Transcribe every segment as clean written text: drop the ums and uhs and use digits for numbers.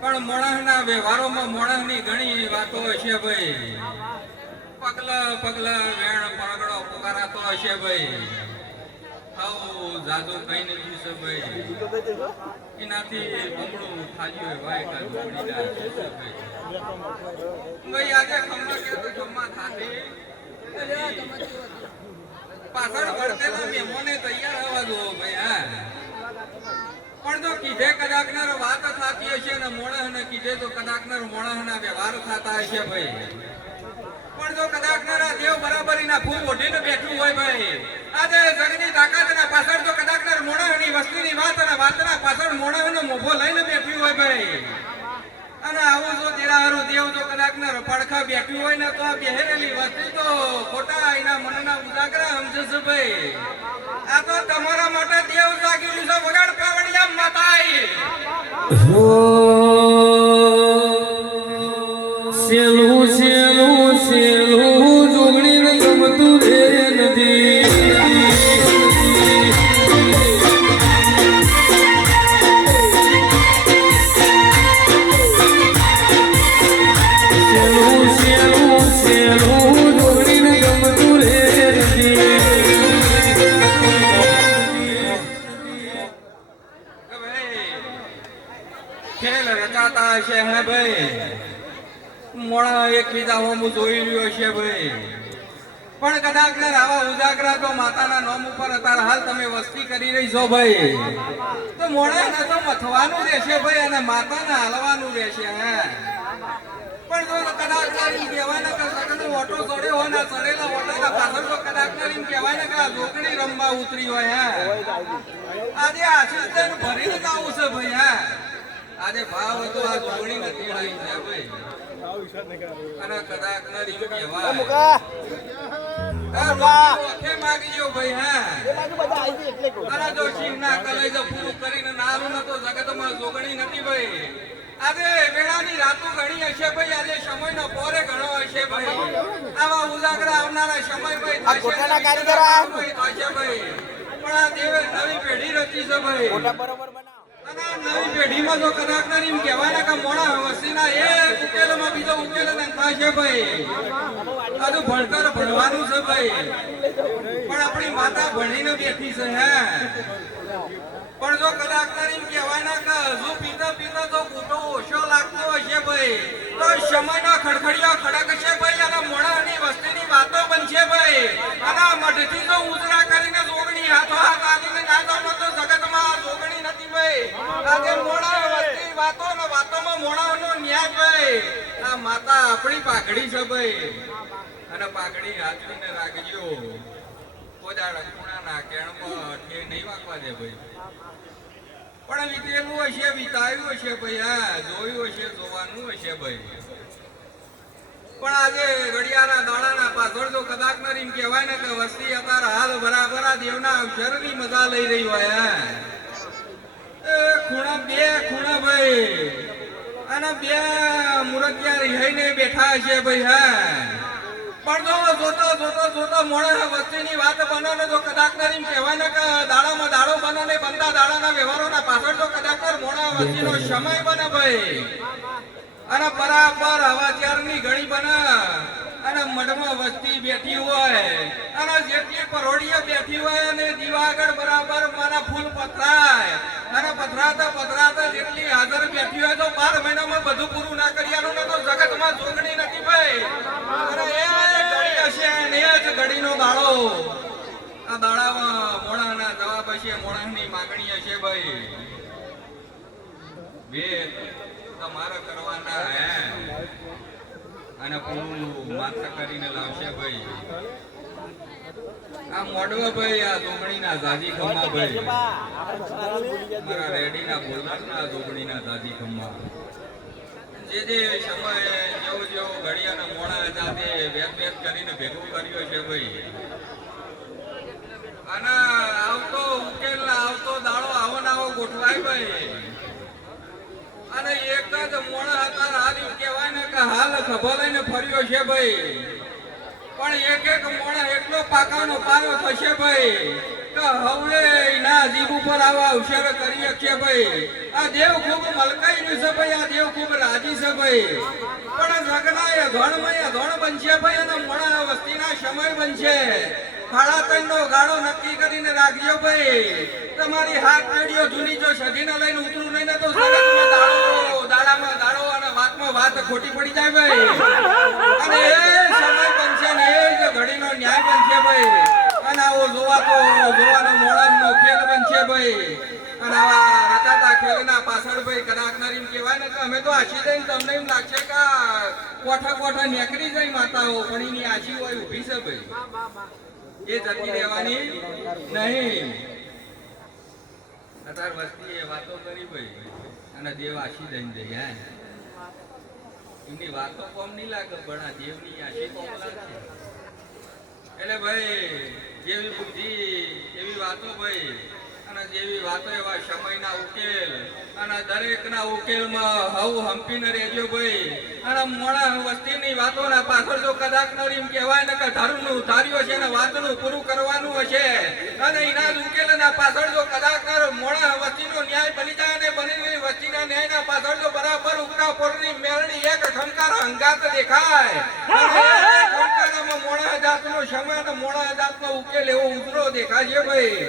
પણ મોણસના વ્યવહારોમાં મોણસની ઘણી વાતો હશે ભાઈ. પગલા વેણ પરગડો પુકારાતો હશે ભાઈ. જાદુ કઈ નહીં છે ભાઈ. એનાથી બમણું થાજ્યું હોય ભાઈ. આજે ખમ્મા કે ખમ્મા થાતી પાછળ વળતેલા મહેમાને તૈયાર આવવા દો ભાઈ. હા, પણ જો કીધે કદાચનાર વાત થતી હશે ને મોણસને કીધે તો કદાચનાર મોણસના વ્યવહાર થતા હશે ભાઈ. પણ જો કદાચનાર દેવ બરાબરીના ફૂલ ઓઢીને બેઠું હોય ભાઈ. આજે જગની તાકાતના પાછળ તો કદાચનાર મોણસની વસ્તીની વાત અને વાતના પાછળ મોણસનો મોભો લઈને બેઠું હોય ભાઈ. અને આવું જો તેરારું દેવ જો કદાચનાર પડખા બેઠું હોય ને તો આ બેહેરેલી વસ્તી તો ખોટા એના મનના ઉજાગરા સમજશે ભાઈ. આ તો તમારા માટે દેવ જાગેલું છે. વગાડ પાવડિયા માતાઈ સેલું સેલું સેલું જોગણીને ગમતું રે નથી. મોણા એકબીજા હોમ જોઈ રહ્યો છે ભાઈ. પણ કદાચ આવા ઉજાગરા તો માતાના નામ ઉપર અત્યારે હાલ તમે વસ્તી કરી રહી છો ભાઈ. તો મોણાને તો મથવાનું રહેશે ભાઈ અને માતાને હાલવાનું રહેશે. હા, પણ જો કદાચ કહેવાય કે સગનો ઓટો ચડ્યો હોય ને ચડેલા ઓટાના પાછળ તો કદાચ કહેવાય ને કે આ જોકણી રમવા ઉતરી હોય. હા, આજે આશીષ ભરીને જ આવું છે ભાઈ. હા, આજે ભાવ હતો આ જોગણી નથી આવી છે ભાઈ. અને કદાચ નરી કહેવાય માગજો ભાઈ. હા, અને જો શિવ ના કલાઈ જો પૂરું કરીને નારું નતો જગતમાં જોગણી નથી ભાઈ. આજે વેળાની રાતો ઘણી હશે ભાઈ. આજે સમયનો પોરે ઘણો હશે ભાઈ. આવા ઉજાગરા આવનારા સમય ભાઈ થશે ભાઈ. પણ આ દેવે નવી પેઢી રચી છે ભાઈ. નવી પેઢીમાં જો કદાચ એમ કહેવાય કે મોડા વસ્તીના એક ઉકેલમાં બીજો ઉકેલ થશે ભાઈ. આ તો ભણતર ભણવાનું છે ભાઈ. પણ આપણી માતા ભણીને બેઠી છે. હા, પણ જો કદાચ એમ કહેવાય કે હજુ પીતા પીતા તો કૂટો ઓછો લાગતો હશે ભાઈ. તો સમયનો ખડખડિયો ખડક છે ભાઈ. અને મોડાની વસ્તીની વાતો બનશે ભાઈ. અને મઢથી તો ઉજરા કરીને જોગણી હાથો હાથ આવીને ના તો જગતમાં જોગણી નથી ભાઈ. આજે મોડા વસ્તી વાતો ને વાતોમાં મોડાનો ન્યાય ભાઈ. આ માતા આપણી પાઘડી છે ભાઈ. અને પાઘડી હાથવીને રાખજો. કોદાળ ખૂણાના કેણમાં ઠે નહીં વાગવા દે ભાઈ. પણ વીતેલું હશે, વિતાવ્યું હશે ભાઈ. હા, જોયું હશે, જોવાનું હશે ભાઈ. પણ આજે ઘડિયાળના દાડાના પાછળ જો કદાચ એમ કહેવાય ને કે વસ્તી અત્યારે હાલ બરાબર આ દેવના અવસરની મજા લઈ રહી હોય. હા, ખૂણા બે ખૂણા ભાઈ. અને બે મુરતિયા રિહાઈને બેઠા હશે ભાઈ. હા, પણ જો જોતો મોડા વસ્તીની વાત બને ને જો કદાચ એમ કહેવાય ને કે દાડામાં દાડો બને ને બનતા દાડાના વ્યવહારોના પાછળ તો કદાચ મોડા વસ્તીનો સમય બને ભાઈ. અને બરાબર હવાચારની ઘણી બને. અને મઢમાં વસ્તી બેઠી હોય અને જેટલી પરોડીએ બેઠી હોય અને દીવા આગળ બરાબર મારા ફૂલ પથરાય અને પથરાતા 12 મહિનામાં બધું પૂરું ના કરી આલું ને તો જગતમાં જોગણી નથી ભાઈ. અને એ ઘડી હશે ને એ જ ઘડીનો દાડો. આ દાડામાં મોણાના જવાબ હશે, મોણાની માંગણી હશે ભાઈ. બે તમારે કરવાના હે અને પૂરું માત્ર કરીને લાવશે ભાઈ. આ મોડવા ભાઈ, આ જોગણીના જાજી ખમ્મા ભાઈ, મારા રેડીના બોલવાના જોગણીના જાજી ખમ્મા. જે સમય જેવો જેવો ઘડિયાના મોડા જાતે વેત વેત કરીને ભેગું કર્યો છે ભાઈ. અને આવતો ઉકેલ ના આવતો દાડો આવો ને આવો ગોઠવાય ભાઈ. અને એક જ મોણા હતા હાલ એમ કહેવાય ને કે હાલ ખભો લઈને ફર્યો છે ભાઈ. પણ એક એક મોણા એટલો પાકાનો પાયો થશે ભાઈ કે હવે ના જીભ ઉપર આવા અવસર કરી શકશે ભાઈ. આ દેવ ખૂબ મલકાઈ રહ્યું છે ભાઈ, આ દેવ ખૂબ રાજી છે ભાઈ. પણ જગના એ ધણ બનશે ભાઈ અને મોણા વસ્તીના સમય બનશે. 3.5 નો ગાળો નક્કી કરીને રાખજો ભાઈ. તમારી હાથ પેઢીઓ જૂની જો સજીને લઈને ઉતરું નહીં ને તો જગતમાં દાડામાં દાડો અને વાતમાં વાત ખોટી પડી જાય ભાઈ. અને એ સમય બનશે ને એ જ ઘડીનો ન્યાય બનશે ભાઈ. અને આવો જોવાનો મોળાનો ખેલ બનશે ભાઈ. અને આવા રચાતા ખેલના પાછળ ભાઈ કદાચનાર એમ કહેવાય ને કે અમે તો આશી જઈને તમને એમ લાગશે કે કોઠા નીકળી જાય માતાઓ, પણ એની આશી હોય ઊભી છે ભાઈ. એ જતી રહેવાની નહીં. અત્યાર વસ્તી એ વાતો કરી ભાઈ અને દેવ આશી દઈને જઈ. હે એમની વાતો કોમ નહીં લાગે પણ આ દેવની આશી કોમ લાગશે. એટલે ભાઈ જેવી બુદ્ધિ એવી વાતો ભાઈ, અને જેવી વાતો એવા સમયના ઉકેલ. અને દરેકના ઉકેલમાં હવ હંપીને રહેજો ભાઈ. અને મોણા વસ્તીની વાતોના પાછળ જો કદાચ એમ કહેવાય ને કે ધારુનું ધાર્યો છે ને વાતનું પૂરું કરવાનું હશે. અને એના જ ઉકેલના પાછળ જો કદાચ મોણા વસ્તીનો ન્યાય બની જાય ને બની વસ્તીના ન્યાયના પાછળ જો બરાબર ઉગતા પોરની મેળણી એક ખંકાર હંગાત દેખાય. ખંકારામાં મોણા જાતનો સમય અને મોણા જાતનો ઉકેલ એવો ઉતરો દેખાશે ભાઈ.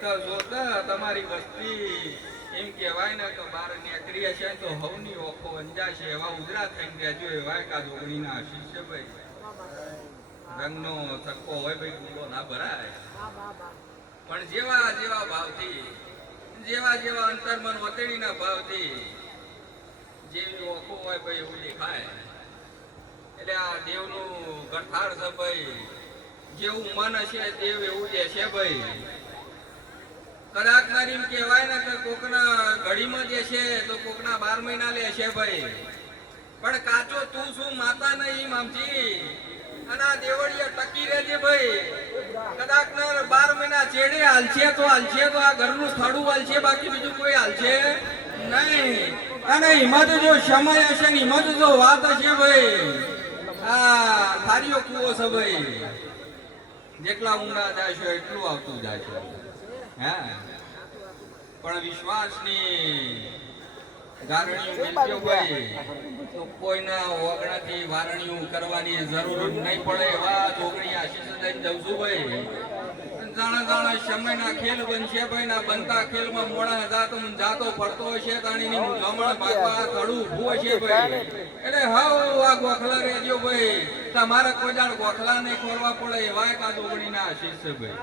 તો જોતા તમારી વસ્તી એમ કહેવાય ને કે બાર નીકળી હશે તો હવની ઓખો અંજાશે. એવા ઉજરા થઈને રહેજો. એવા કા જોગણીના આશીષ છે ભાઈ. રંગનો થક્કો હોય ભાઈ કુંડો ના ભરાય. પણ જેવા જેવા ભાવથી, જેવા અંતરમન વતેડીના ભાવથી જેવી ઓખો હોય ભાઈ એવું દેખાય. એટલે આ દેવનું ગઠાર છે ભાઈ. જેવું મન હશે દેવ એવું દેશે ભાઈ. કદાચ નારી કહેવાય ને કે કોકના ઘડીમાં દેશે તો કોકના 12 મહિના લેશે ભાઈ. પણ કાચો તું શું માતા નહીં મામજી. અને આ દેવળિયા ટકી રહેજે ભાઈ. કદાચ 12 મહિના ચેડે હાલશે તો આ ઘરનું સ્થળું હાલશે, બાકી બીજું કોઈ હાલશે નહીં. અને હિંમત જો સમય હશે ને હિંમત જો વાત હશે ભાઈ, આ થારીઓ કૂવો છે ભાઈ. જેટલા ઊંડા જાશો એટલું આવતું જાશે. હા પણ વિશ્વાસની ગારણીઓ મિલજો ભાઈ તો કોઈના ઓગણાથી વારણીઓ કરવાની જરૂર નહીં પડે. એવા જોગણી આશીષ દઈને જઉં છું ભાઈ. જાણે સમયના ખેલ બનશે ભાઈ. ના બનતા ખેલમાં મોડા જાતો પડતો હશે તાણીની જમણ ભાગવા થડું ઊભું હશે ભાઈ. એટલે હાવ આ ગોખલા રહેજો ભાઈ. તમારે કોઈ જાણ ગોખલા નહીં ખોરવા પડે. એવા એક આ જોગણીના આશીષ છે ભાઈ.